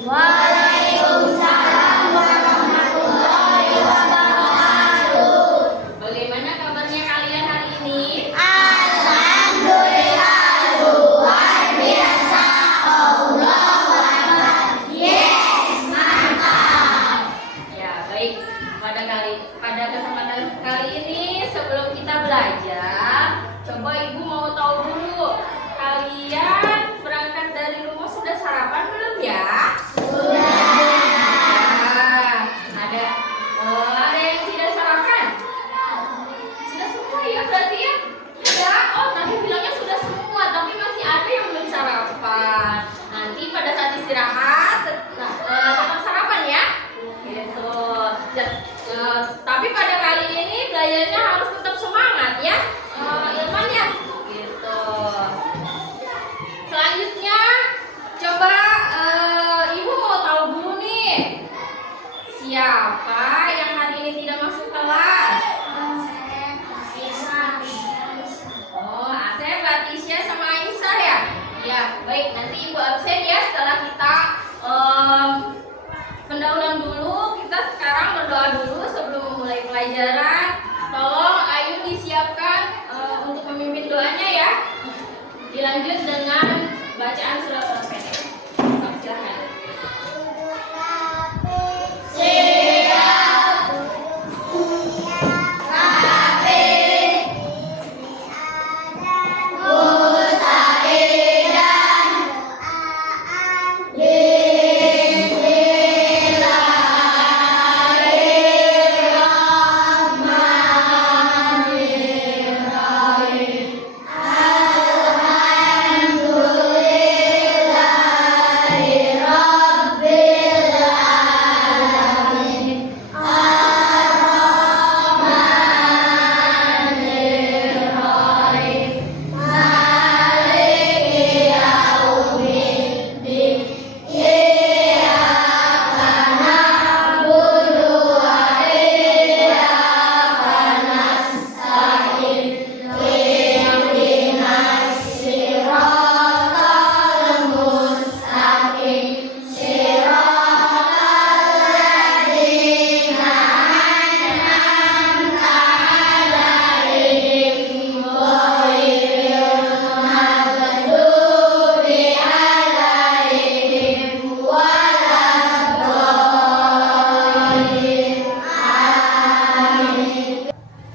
Waalaikumsalam warahmatullahi wabarakatuh. Bagaimana kabarnya kalian hari ini? Alhamdulillah, luar biasa. Allahu Akbar. Yes, mantap. Ya, baik. Pada kesempatan kali ini sebelum kita belajar, coba Ibu mau tahu dulu, kalian berangkat dari rumah sudah sarapan belum ya? Ada yang tidak sarapan? Sudah semua ya berarti ya? Ya, oh tadi bilangnya sudah semua, tapi masih ada yang belum sarapan. Nanti pada saat istirahat tetap sarapan ya. Gitu. Tapi pada kali ini belajarnya harus tetap semangat ya, ilmunya. Gitu. Selanjutnya, coba Ibu mau tahu dulu nih, siapa yang hari ini tidak masuk kelas? Oh, Asep, Latisya, sama Aisyah ya? Ya, baik. Nanti Ibu absen ya setelah kita pendahuluan dulu. Kita sekarang berdoa dulu sebelum memulai pelajaran. Tolong Ayu disiapkan untuk memimpin doanya ya. Dilanjut dengan bacaan surat-surat pendek. Silakan.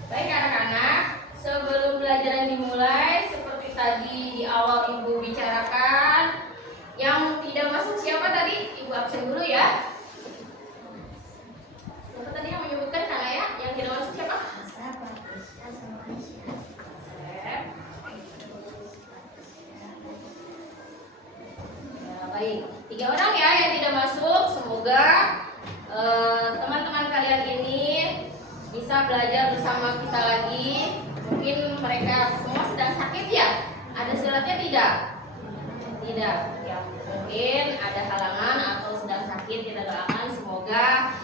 Baik anak-anak, sebelum pelajaran dimulai, seperti tadi di awal Ibu bicarakan, yang tidak masuk siapa tadi? Ibu absen dulu ya. Siapa tadi yang menyebutkan Kak ya? Yang tidak masuk siapa? Asep. Ya, baik. 3 orang ya yang tidak masuk. Semoga teman-teman kalian ini bisa belajar bersama kita lagi. Mungkin mereka semua sedang sakit ya? Ada suratnya tidak? Tidak. Ya, mungkin ada halangan atau sedang sakit. Kita doakan semoga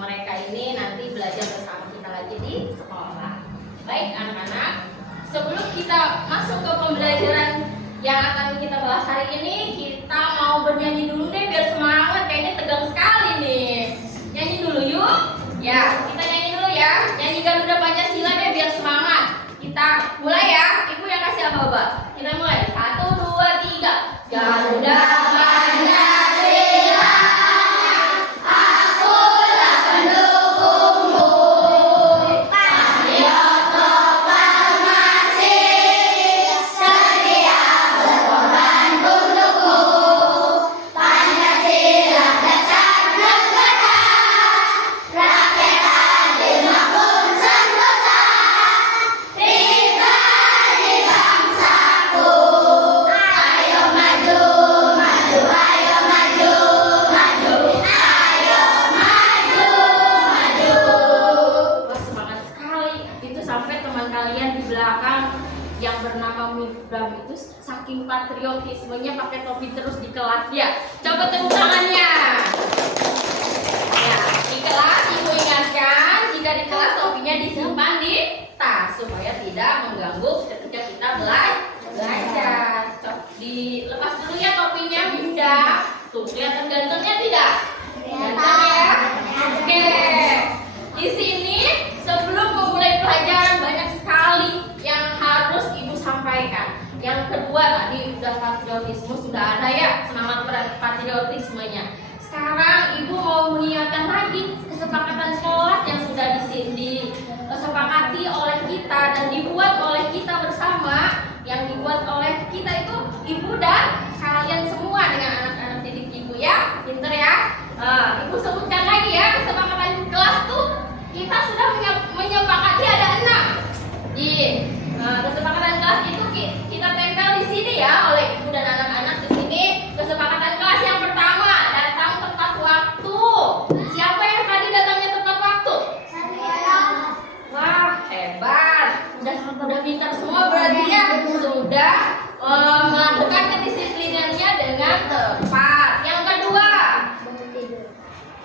mereka ini nanti belajar bersama kita lagi di sekolah. Baik anak-anak, sebelum kita masuk ke pembelajaran yang akan kita bahas hari ini, kita mau bernyanyi dulu deh biar semangat. Kayaknya tegang sekali nih. Nyanyi dulu yuk. Ya, kita nyanyi dulu ya. Nyanyi Garuda Pancasila deh biar semangat. Kita mulai ya. Ibu yang kasih apa-apa. Kita mulai. 1, 2, 3. Garuda Pancasila, akulah pendukungmu. Patriot proklamasi, sedia berkorban untukmu. Pancasila dasar negara, rakyat adil makmur sentosa, pribadi bangsaku. Ayo maju, maju, ayo maju, maju, ayo maju, maju. Wah, semangat sekali. Itu sampai teman kalian di belakang yang bernama Mifdam itu saking patriotismenya pakai topi terus di kelas ya. Coba tepuk tangannya. Ya, di kelas Ibu ingatkan jika di kelas topinya disimpan di tas supaya tidak mengganggu ketika kita belajar. Dilepas dulu ya topinya Mifdam. Tuh kelihatan gantengnya patriotismenya. Sekarang ibu mau mengingatkan lagi kesepakatan kelas yang sudah disepakati oleh kita dan dibuat oleh kita bersama. Yang dibuat oleh kita itu ibu dan kalian semua dengan anak-anak didik ibu ya. Pinter ya. Ibu sebutkan lagi ya, kesepakatan kelas tuh kita sudah menyepakati ada 6. Di kesepakatan kelas itu kita tempel di sini ya oleh ibu dan anak-anak di sini. Kesepakatan kelas yang pertama, datang tepat waktu. Siapa yang tadi datangnya tepat waktu? Wah, hebat. Udah pintar semua berarti ya. Sudah melakukan kedisiplinannya dengan tepat. Yang kedua,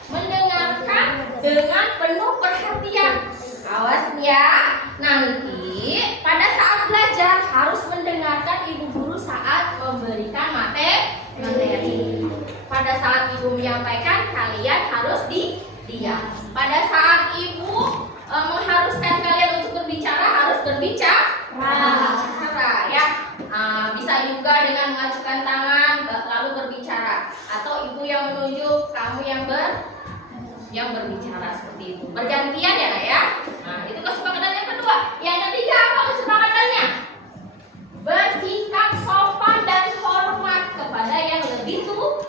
mendengarkan dengan penuh perhatian. Awas ya, nanti pada saat belajar harus mendengarkan ibu guru saat memberikan materi. Pada saat ibu menyampaikan, kalian harus diam. Pada saat ibu mengharuskan kalian untuk berbicara, harus berbicara ya. Bisa juga dengan mengajukan tangan lalu berbicara, atau ibu yang menunjuk, kamu yang berbicara seperti itu. Bergantian ya nak ya. Nah, itu kesepakatan yang kedua. Yang ketiga apa kesepakatannya? Bersikap sopan dan hormat kepada yang lebih tua.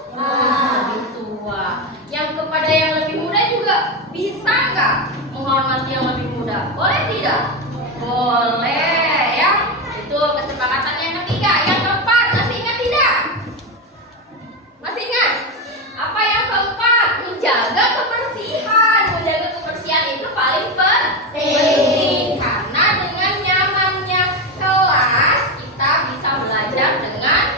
Yang kepada yang lebih muda juga bisa nggak menghormati yang lebih muda? Boleh tidak? Boleh ya. Itu kesepakatan yang ketiga. Yang keempat, masih ingat tidak? Masih ingat? Apa yang keempat? Menjaga kebersihan. Menjaga kebersihan itu paling penting. Karena dengan nyamannya kelas, kita bisa belajar dengan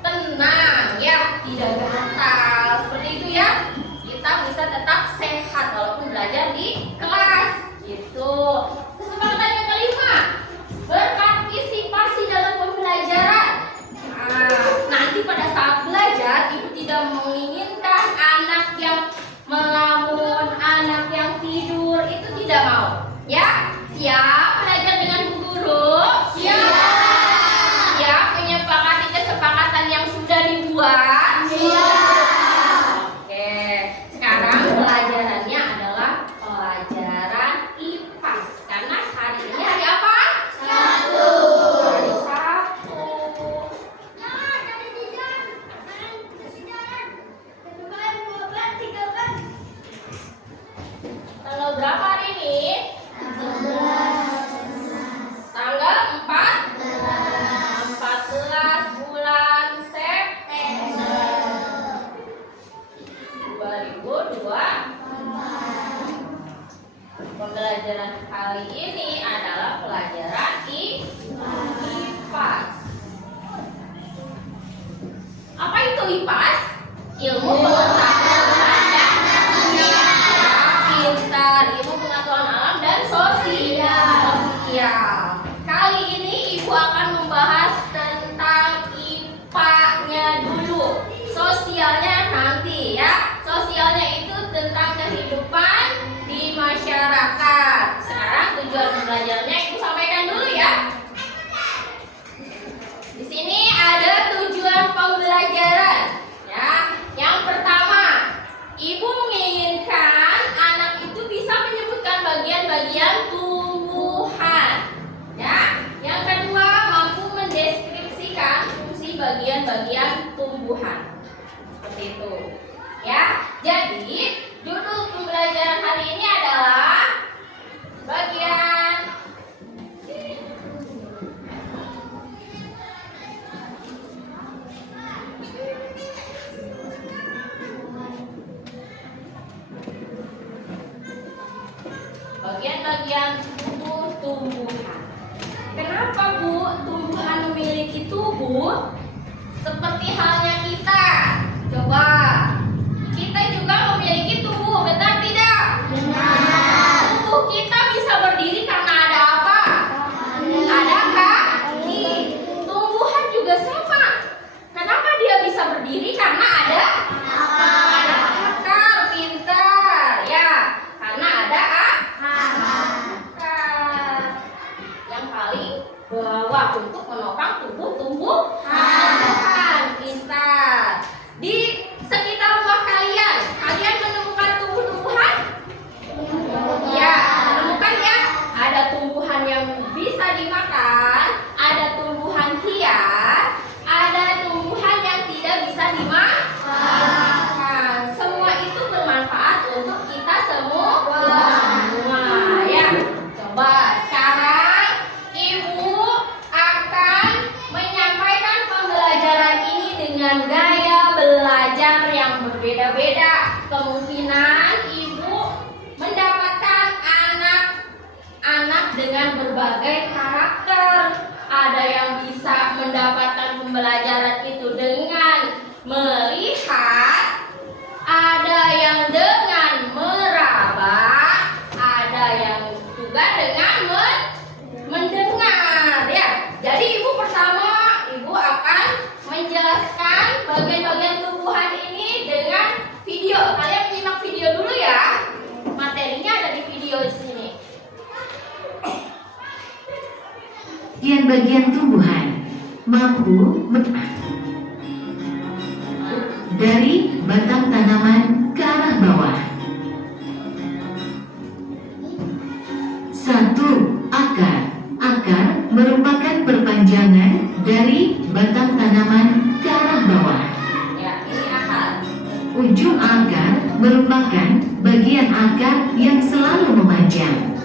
tenang ya, tidak gatal. Seperti itu ya. Kita bisa tetap sehat walaupun belajar di kelas. Gitu. Kesepakatan yang kelima, berpartisipasi dalam pembelajaran. Nanti pada saat belajar, ibu tidak menginginkan anak yang melamun, anak yang tidur, itu tidak mau. Ya, siap belajar dengan Bu Guru? Siap menyepakati kesepakatan yang sudah dibuat? Oke, sekarang pelajarannya adalah pelajaran IPAS. Karena hari ini hari apa? Hari Sabtu. Tanggal berapa hari ini? Tanggal 14 bulan September 2002. Pembelajaran kali ini adalah pelajaran IPAS. Apa itu IPAS? Ilmu pengetahuan dan pintar, ilmu pengetahuan alam dan sosial. Kali ini ibu akan membahas tentang IPA-nya dulu. Sosialnya nanti ya. Sosialnya itu tentang kehidupan di masyarakat. Sekarang tujuan pembelajarannya ibu sampaikan dulu ya. Di sini ada tujuan pembelajaran ya. Yang pertama, ibu menginginkan anak itu bisa menyebutkan bagian-bagian tumbuhan. Ya. Yang kedua, mampu mendeskripsikan fungsi bagian-bagian tumbuhan. Seperti itu. Ya. Jadi, judul pembelajaran hari ini adalah bagian bagian-bagian tubuh tumbuhan. Kenapa Bu tumbuhan memiliki tubuh? Seperti halnya kita. Coba, kita juga memiliki tubuh, benar tidak? Benar. Tubuh kita bisa berdiri karena ada apa? Ada kaki. Tumbuhan juga sama. Kenapa dia bisa berdiri? Karena ada akar. Pintar ya. Karena ada akar. Yang paling bawah untuk menopang tubuh tumbuhan. Pintar. Di berbagai karakter. Ada yang bisa mendapatkan pembelajaran itu dengan melihat, ada yang dengan meraba, ada yang juga dengan mendengar ya. Jadi ibu pertama, ibu akan menjelaskan bagian-bagian tumbuhan ini dengan video. Kalian nyimak video dulu ya. Materinya ada di video di sini. Bagian tumbuhan mampu dari batang tanaman ke arah bawah. 1. Akar. Akar merupakan perpanjangan dari batang tanaman ke arah bawah. Ya, ini akar. Ujung akar merupakan bagian akar yang selalu memanjang.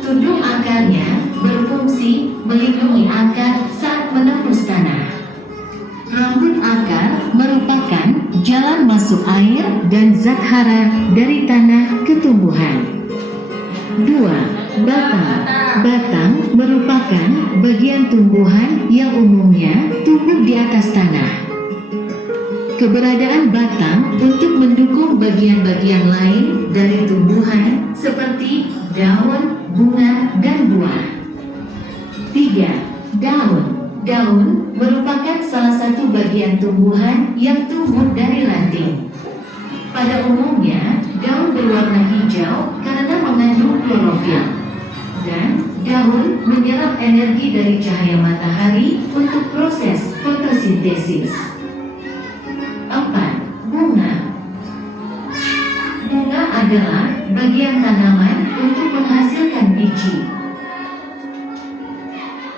Tudung akarnya berfungsi melindungi akar saat menembus tanah. Rambut akar merupakan jalan masuk air dan zat hara dari tanah ke tumbuhan. 2. Batang. Batang merupakan bagian tumbuhan yang umumnya tumbuh di atas tanah. Keberadaan batang untuk mendukung bagian-bagian lain dari tumbuhan seperti daun, bunga, dan buah. 3. Daun. Daun merupakan salah satu bagian tumbuhan yang tumbuh dari ranting. Pada umumnya, daun berwarna hijau karena mengandung klorofil. Dan daun menyerap energi dari cahaya matahari untuk proses fotosintesis. 4. Bunga. Bunga adalah bagian tanaman untuk menghasilkan biji.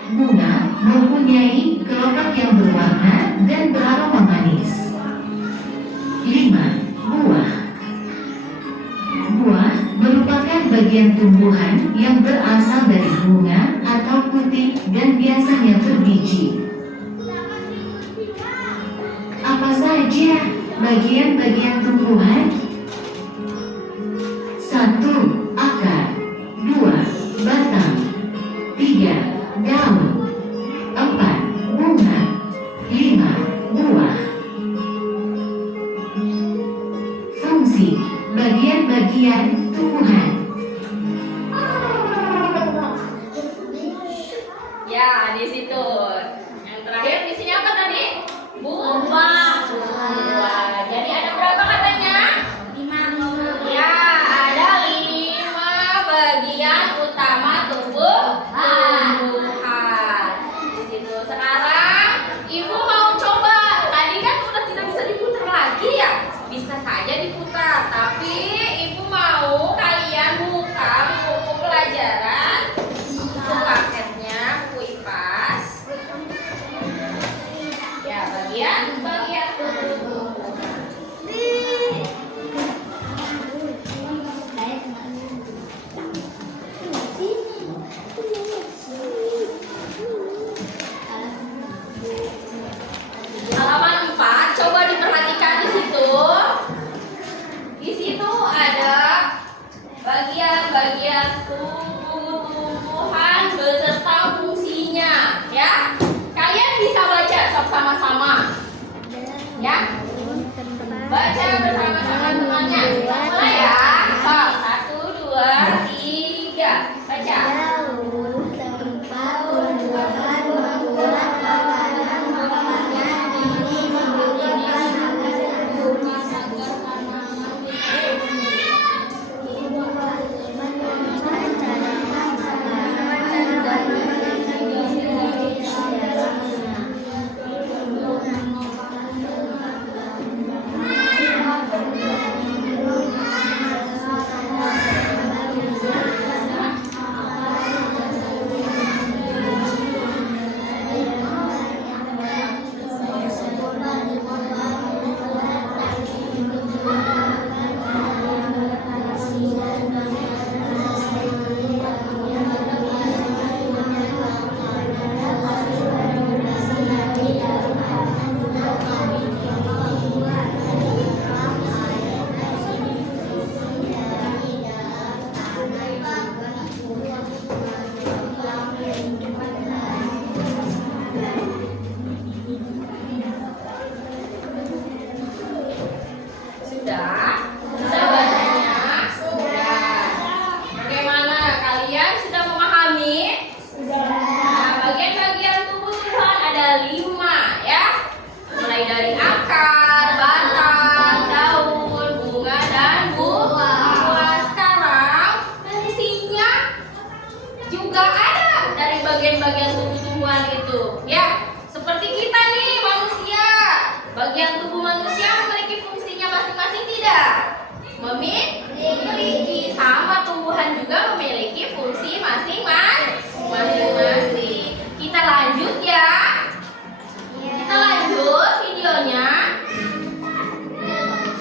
Bunga mempunyai kelopak yang berwarna dan beraroma manis. 5. Buah. Buah merupakan bagian tumbuhan yang berasal dari bunga atau putih dan biasanya berbiji. Apa saja bagian-bagian tumbuhan? 1. Akar. 2. Batang. 3. Daun. 4. Bunga. 5. Buah. Fungsi bagian-bagian tumbuhan. Ya, di situ. Yang terakhir di sini apa tadi? Buah. Buah. Jadi ada berapa katanya? 5. Ya, ada 5 bagian utama tumbuhan. Di situ. Sekarang ibu mau coba. Tadi kan udah tidak bisa diputar lagi ya. Bisa saja diputar, tapi ibu mau kalian buka buku pelajaran, buku paketnya, buku IPAS. Ya, bagian tumbuhan. bagian-bagian tubuh tumbuhan itu. Ya, seperti kita nih manusia. Bagian tubuh manusia memiliki fungsinya masing-masing tidak? Memiliki. Sama tumbuhan juga memiliki fungsi masing-masing. Kita lanjut ya. Kita lanjut videonya.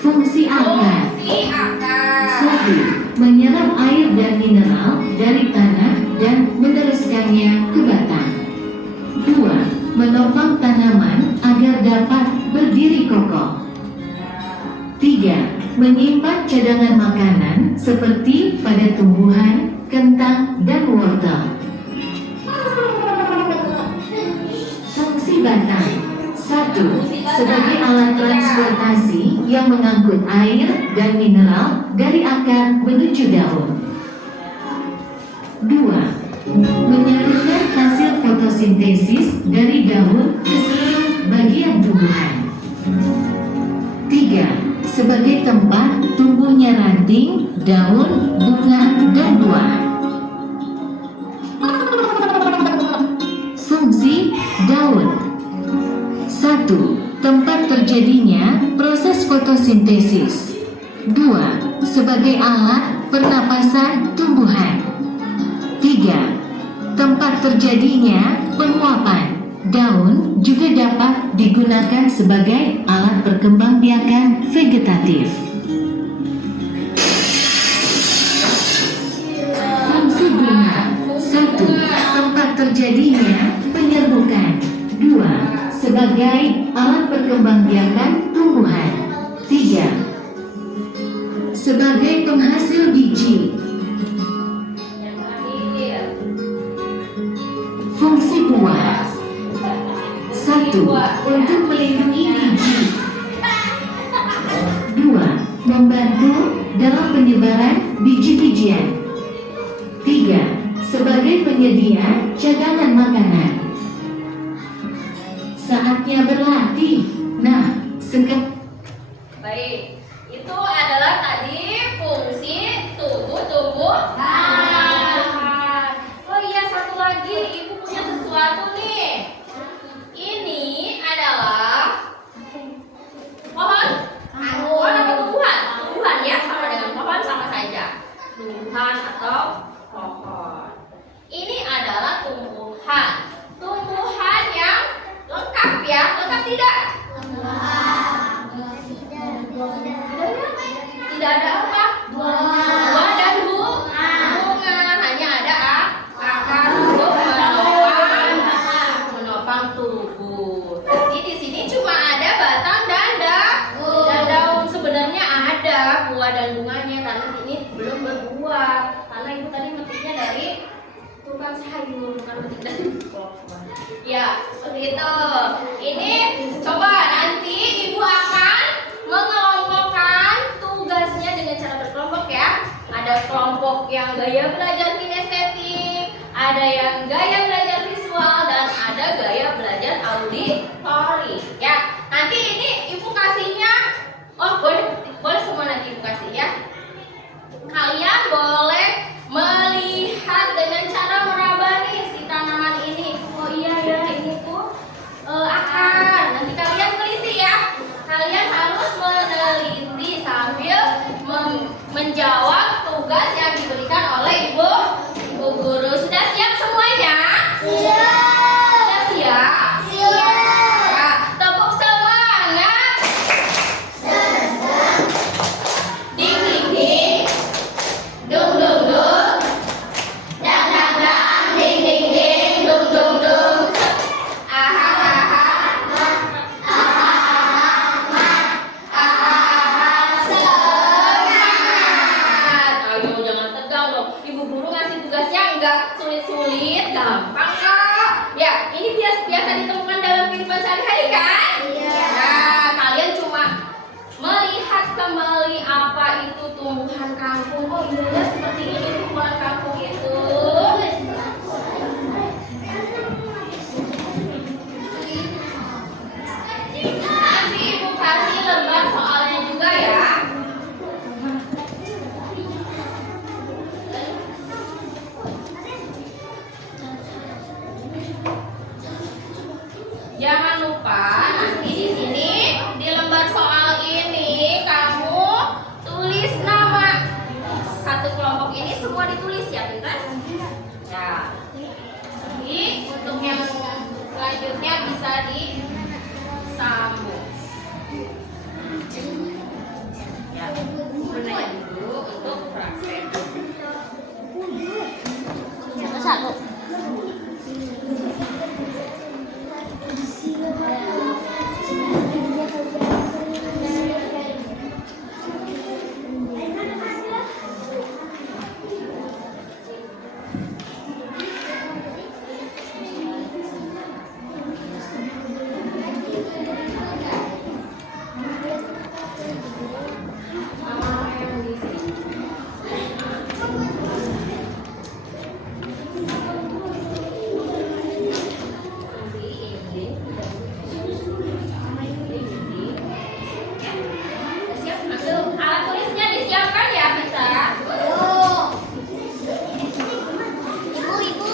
Fungsi akar. Fungsi akar. 1. Menyerap air dan mineral dari tanah dan meneruskannya ke batang. 2. Menopang tanaman agar dapat berdiri kokoh. 3. Menyimpan cadangan makanan seperti pada tumbuhan, kentang, dan wortel. Fungsi batang. 1. Sebagai alat transportasi yang mengangkut air dan mineral dari akar menuju daun. 2. Menyalurkan hasil fotosintesis dari daun ke seluruh bagian tumbuhan. 3. Sebagai tempat tumbuhnya ranting, daun, bunga, dan buah. Fungsi daun. 1. Tempat terjadinya proses fotosintesis. 2. Sebagai alat pernapasan tumbuhan. 3. Tempat terjadinya penguapan. Daun juga dapat digunakan sebagai alat perkembangbiakan vegetatif. Fungsi bunga. 1. Tempat terjadinya penyerbukan. 2. Sebagai alat perkembangbiakan tumbuhan. 3. Sebagai penghasil biji. Fungsi buah. 1. Untuk melindungi biji. 2. Membantu dalam penyebaran biji-bijian. 3. Sebagai penyedia cadangan makanan. Saatnya berlatih. Nah, sekarang Baik, itu adalah tadi fungsi tumbuh-tumbuhan. Oh iya, satu lagi, Ibu punya sesuatu nih. Ini adalah pohon. Pohon atau tumbuhan? Tumbuhan ya, sama dengan pohon sama saja. Tumbuhan atau pohon. Ini adalah tumbuhan. Tumbuhan yang lengkap ya, lengkap tidak? Tidak ada apa? Buah dan bunga. Hanya ada akar untuk menopang tubuh. Jadi di sini cuma ada batang dan daun. Sebenarnya ada buah dan bunganya karena ini belum berbuah. Karena ibu tadi metiknya dari tukang sayur, bukan metik dari pohon. Ya, seperti itu. Ini coba nanti ibu akan mengelompokkan tugasnya dengan cara berkelompok ya. Ada kelompok yang gaya belajar kinestetik, ada yang gaya belajar visual, dan ada gaya belajar auditori. Ya, nanti ini ibu kasihnya, boleh semua nanti ibu kasih ya. Kalian boleh melihat dengan cara meraba nih si tanaman ini. Oh iya ya, ini tuh akar. Nanti kalian teliti ya. Kalian harus meneliti sambil menjawab tugas yang diberikan oleh ibu guru. Sudah siap semuanya? lupa, nanti di sini di lembar soal ini kamu tulis nama. Satu kelompok ini semua ditulis ya, Pintar? Ya. Jadi untuk yang selanjutnya bisa disambung. Ya, sebenarnya dulu untuk praktek. Satu. Alat tulisnya disiapkan ya, Pintar? Ibu-ibu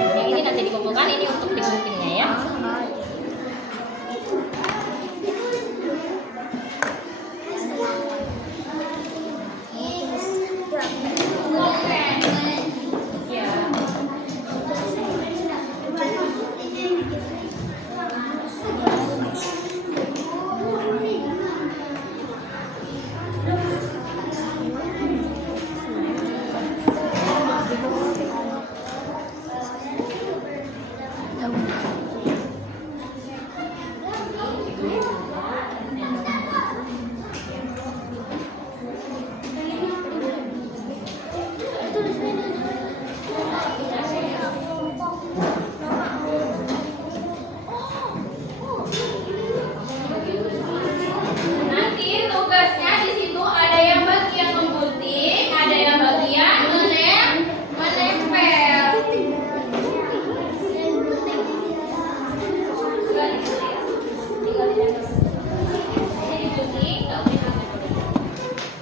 Yang ini nanti dikumpulkan, ini untuk diguntingnya ya. Nanti tugasnya di situ ada yang bagian menggunting, ada yang bagian menempel.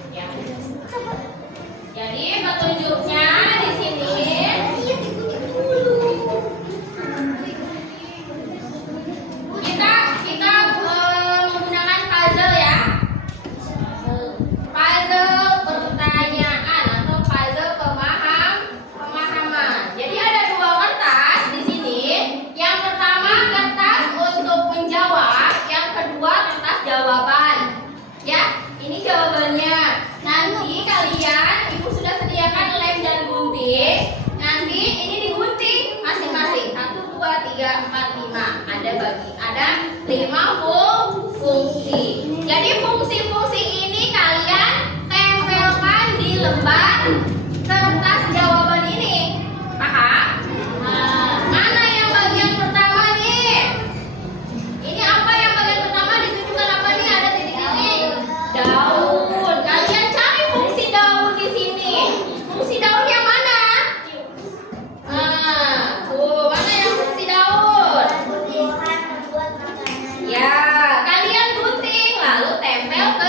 Ya. Jadi petunjuknya di sini kita menggunakan puzzle ya. Puzzle pertanyaan atau puzzle pemahaman. Jadi ada dua kertas di sini. Yang pertama kertas untuk menjawab, yang kedua kertas jawaban. Ya, ini jawabannya. Nanti kalian, ibu sudah sediakan lem dan gunting. Nanti ini digunting masing-masing. 1, 2, 3, 4, 5. Ada 5 fungsi. Jadi fungsi-fungsi ini kalian tempelkan di lembar kertas jawaban ini. Paham? Mana yang bagian pertama nih? Ini apa yang bagian pertama ditunjukkan apa nih? Ada titik-titik. Daun. Kalian cari fungsi daun di sini. Fungsi daun yang mana? Tuh, mana yang fungsi daun? Ya, kalian gunting lalu tempel ke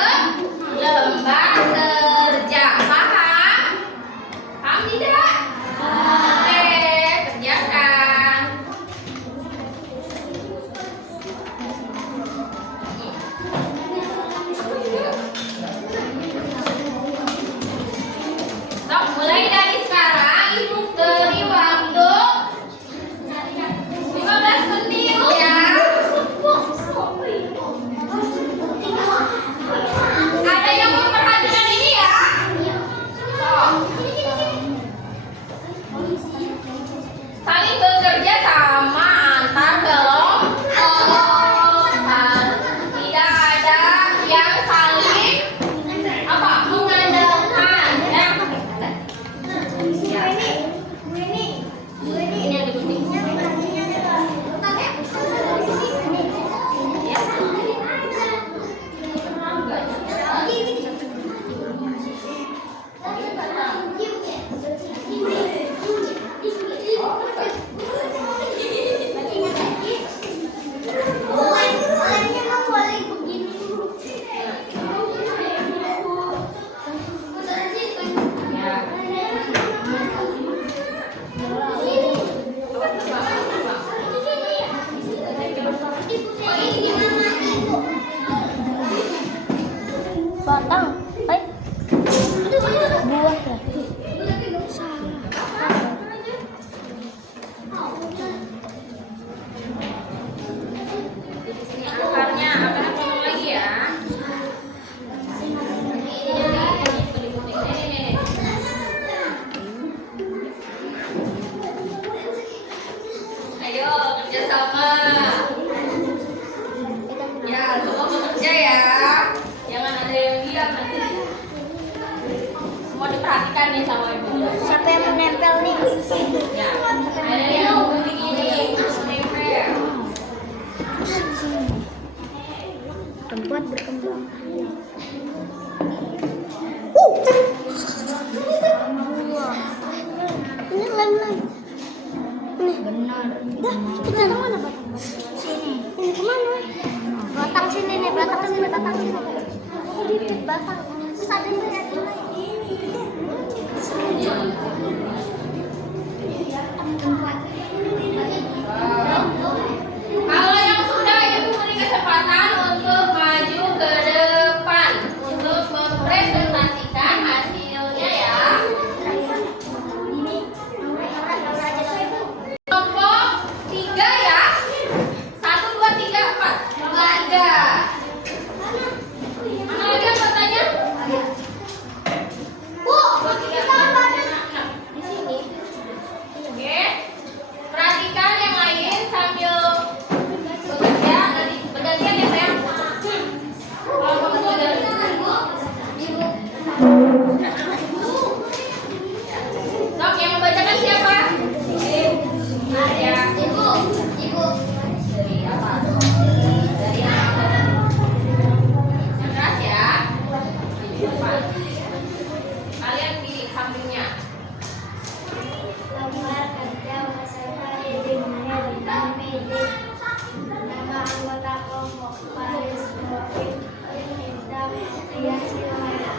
perhatikan nih sama ibu. Siapa yang menempel nih? Ya, ada yang bunyi gini, nempel. Tempat berkembang. Ini lem. Ini benar. Dah, kita kemana batang? Sini. Ini kemana? Batang sini nih, batang sini. Oh, dikit batang. Terus ada yang lihat Kalau yang sudah itu beri kesempatan untuk maju ke depan untuk mempresentasikan hasilnya ya. Kelompok 3 ya. 1, 2, 3, 4. 3. Mana lagi yang bertanya? Bu, kita apa? Di sini. Oke. Perhatikan yang lain sambil bekerja. Bergantian ya sayang. Kalau kamu udah Sok, yang membacakan siapa? Ya. Ibu. Dari apa? Dari apa? Yang keras ya. Di depan. Kalian pilih sampingnya. Lembar kerja beserta dirinya tentang PD. Nama anggota kelompok Paris Motif Hidam Rian Silmaya.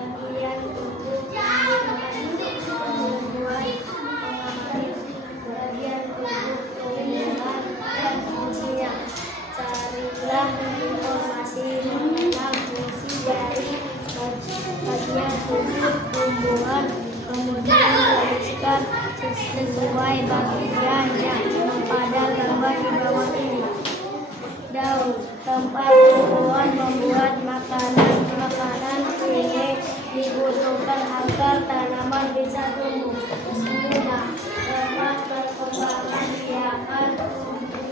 Bagian tubuh membuat pengamati bagian tubuh tumbuhan dan fungsinya. Carilah informasi mengenal fungsi dari bagian tubuh tumbuhan, kemudian tuliskan sesuai bagiannya pada gambar di bawah ini. Daun, tempat tumbuhan membuat makanan ini dibutuhkan agar tanaman bisa tumbuh. Bunga, tempat perkembangan biakan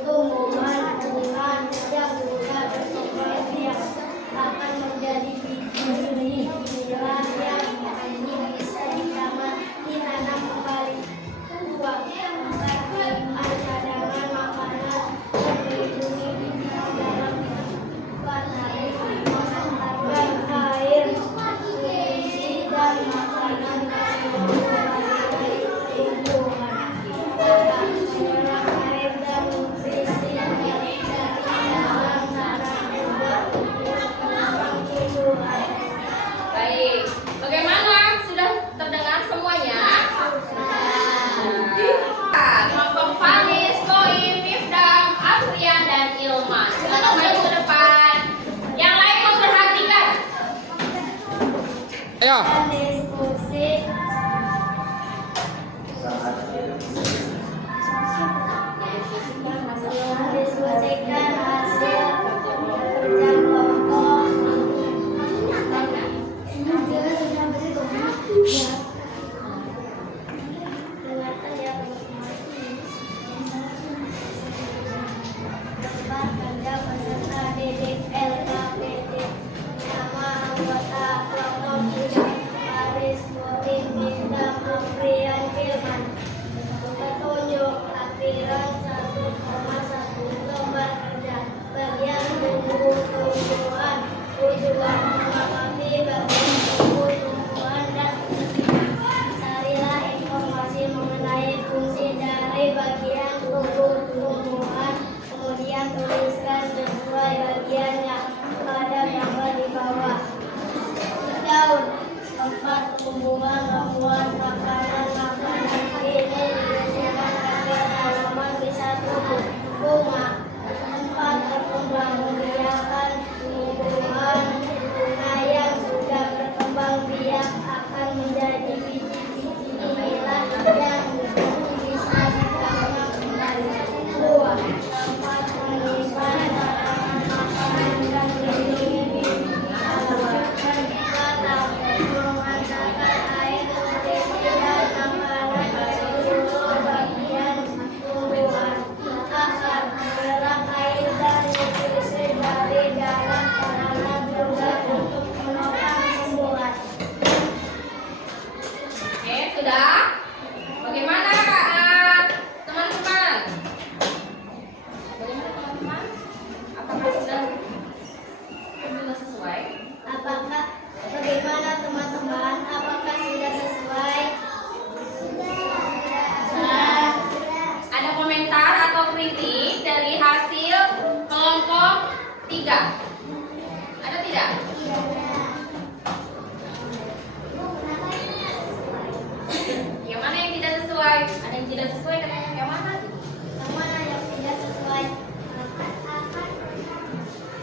tumbuhan bunga yang bunga berkembang biak akan menjadi biji bila yang ini bisa ditanam kembali. Dua, tempat menyimpan cadangan makanan dan melindungi biji dalam hari mengantarkan air, nutrisi dan makanan dari tumbuhan. Menyerap air dan nutrisi dari dalam tanah juga untuk penambang tumbuhan. Baik. Bagaimana? Sudah terdengar semuanya? Kelompok Faris, Koim, Mifdam, Afrian, dan Ilman. Silakan maju ke depan. Yang lain memperhatikan. Ayo. Diskusi mendiskusikan hasil kerja kelompok. Dengarkan ya tempat kerja peserta DDL KPD. Nama anggota kelompok tidak Paris Motif Bintang Afrian Ilman. Petunjuk lampiran 1,1 lembar kerja bagian tubuh tumbuhan. Tujuan mengamati bagian tubuh tumbuhan dan fungsinya. Carilah informasi mengenai fungsi dari bagian tubuh tumbuhan, kemudian tuliskan sesuai bagiannya pada gambar di bawah. Daun, tempat tumbuhan membuat makanan ini dibutuhkan agar tanaman bisa tumbuh. Bunga, tempat berkembang biakan tumbuhan Yang mana yang tidak sesuai? Ada yang tidak sesuai katanya yang mana? Yang mana yang tidak sesuai?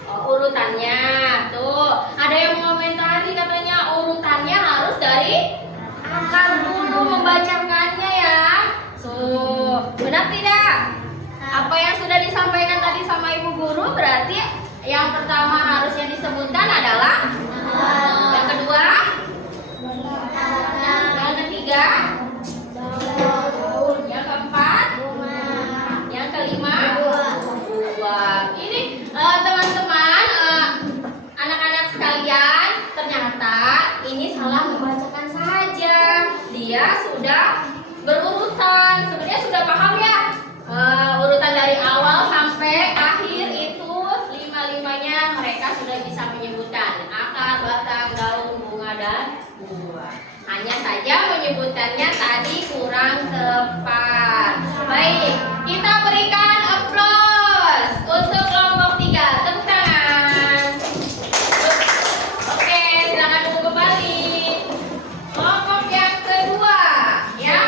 Oh, urutannya tuh. Ada yang mengomentari katanya urutannya harus dari akar dulu membacakannya ya. So, benar tidak? Apa yang sudah disampaikan tadi sama ibu guru berarti yang pertama harusnya disebutkan adalah yang kedua, yang ketiga, yang keempat, yang kelima, dua. Ini teman-teman, anak-anak sekalian, ternyata ini salah membacakan saja. Dia sudah berurutan. Sebenarnya sudah paham ya urutan dari awal sampai akhir itu lima-limanya mereka sudah bisa menyebutkan akar, batang, daun, bunga dan buah. Hanya saja menyebutkannya tadi kurang tepat. Baik, kita berikan aplaus untuk kelompok 3. Tepuk tangan. Oke, silakan tunggu kembali. Kelompok yang kedua, ya.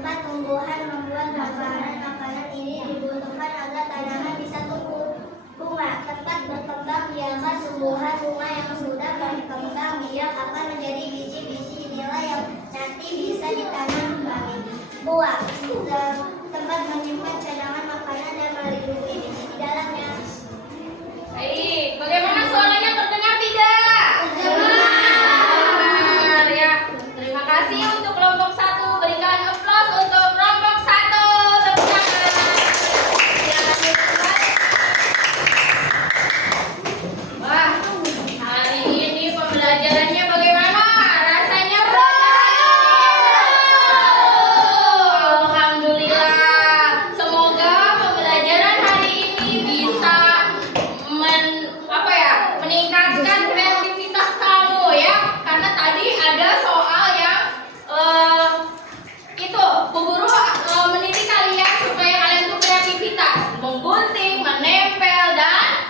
tumbuhan membuat makanan ini dibutuhkan agar tanaman bisa tumbuh. Bunga, tempat berkembang biakan tumbuhan bunga yang sudah berkembang biak akan menjadi biji-biji inilah yang nanti bisa ditanam kembali. Buah, tempat menyimpan cadangan makanan dan melindungi biji di dalamnya. Baik, bagaimana suaranya terdengar tidak? Terdengar ya. Terima kasih untuk kelompok 1. Berikan aplaus untuk kelompok 1. Tepuk tangan. Wah, hari ini pembelajarannya bagaimana? Rasanya Alhamdulillah. Semoga pembelajaran hari ini bisa meningkatkan kreativitas kamu ya. Karena tadi ada soal yang Bu Guru mendidik kalian supaya kalian tuh kreativitas, menggunting, menempel dan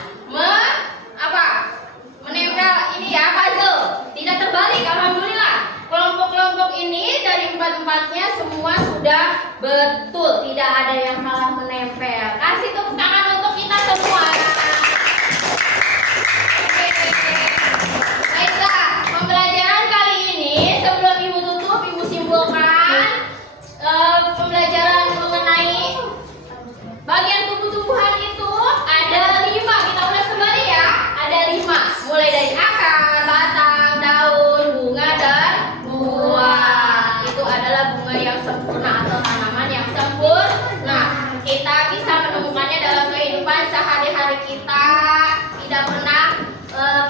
menempel ini ya puzzle. Tidak terbalik, alhamdulillah. Kelompok-kelompok ini dari empat-empatnya semua sudah betul, tidak ada yang salah menempel. Kasih tepuk tangan untuk kita semua. Oke. Baiklah, pembelajaran kali ini sebelum Ibu tutup, Ibu simpulkan pembelajaran mengenai bagian tumbuh-tumbuhan itu ada 5. Kita ulas kembali ya. Ada 5. Mulai dari akar, batang, daun, bunga dan buah. Itu adalah bunga yang sempurna atau tanaman yang sempurna. Kita bisa menemukannya dalam kehidupan sehari-hari kita. Tidak pernah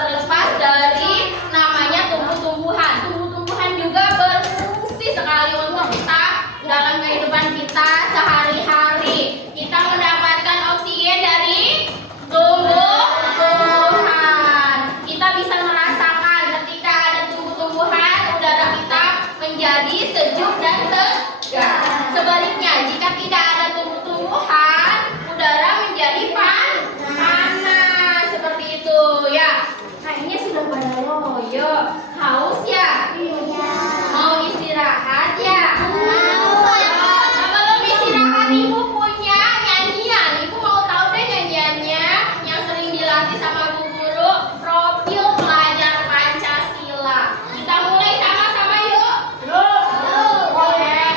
terlepas dari namanya tumbuh-tumbuhan. Tumbuh-tumbuhan juga berfungsi sekali untuk kita dalam kehidupan kita sehari-hari. Kita mendapatkan oksigen dari tumbuh-tumbuhan. Kita bisa merasakan ketika ada tumbuh-tumbuhan, udara kita menjadi sejuk dan segar. Sebaliknya, jika tidak ada tumbuh-tumbuhan, udara menjadi panas. Seperti itu ya. Kayaknya sudah pada loyo. Haus ya? Mau istirahat ya? Sebelum istirahat, Ibu punya nyanyian. Ibu mau tahu deh nyanyiannya yang sering dilatih sama Bu Guru, Profil Pelajar Pancasila. Kita mulai sama-sama yuk. Boleh.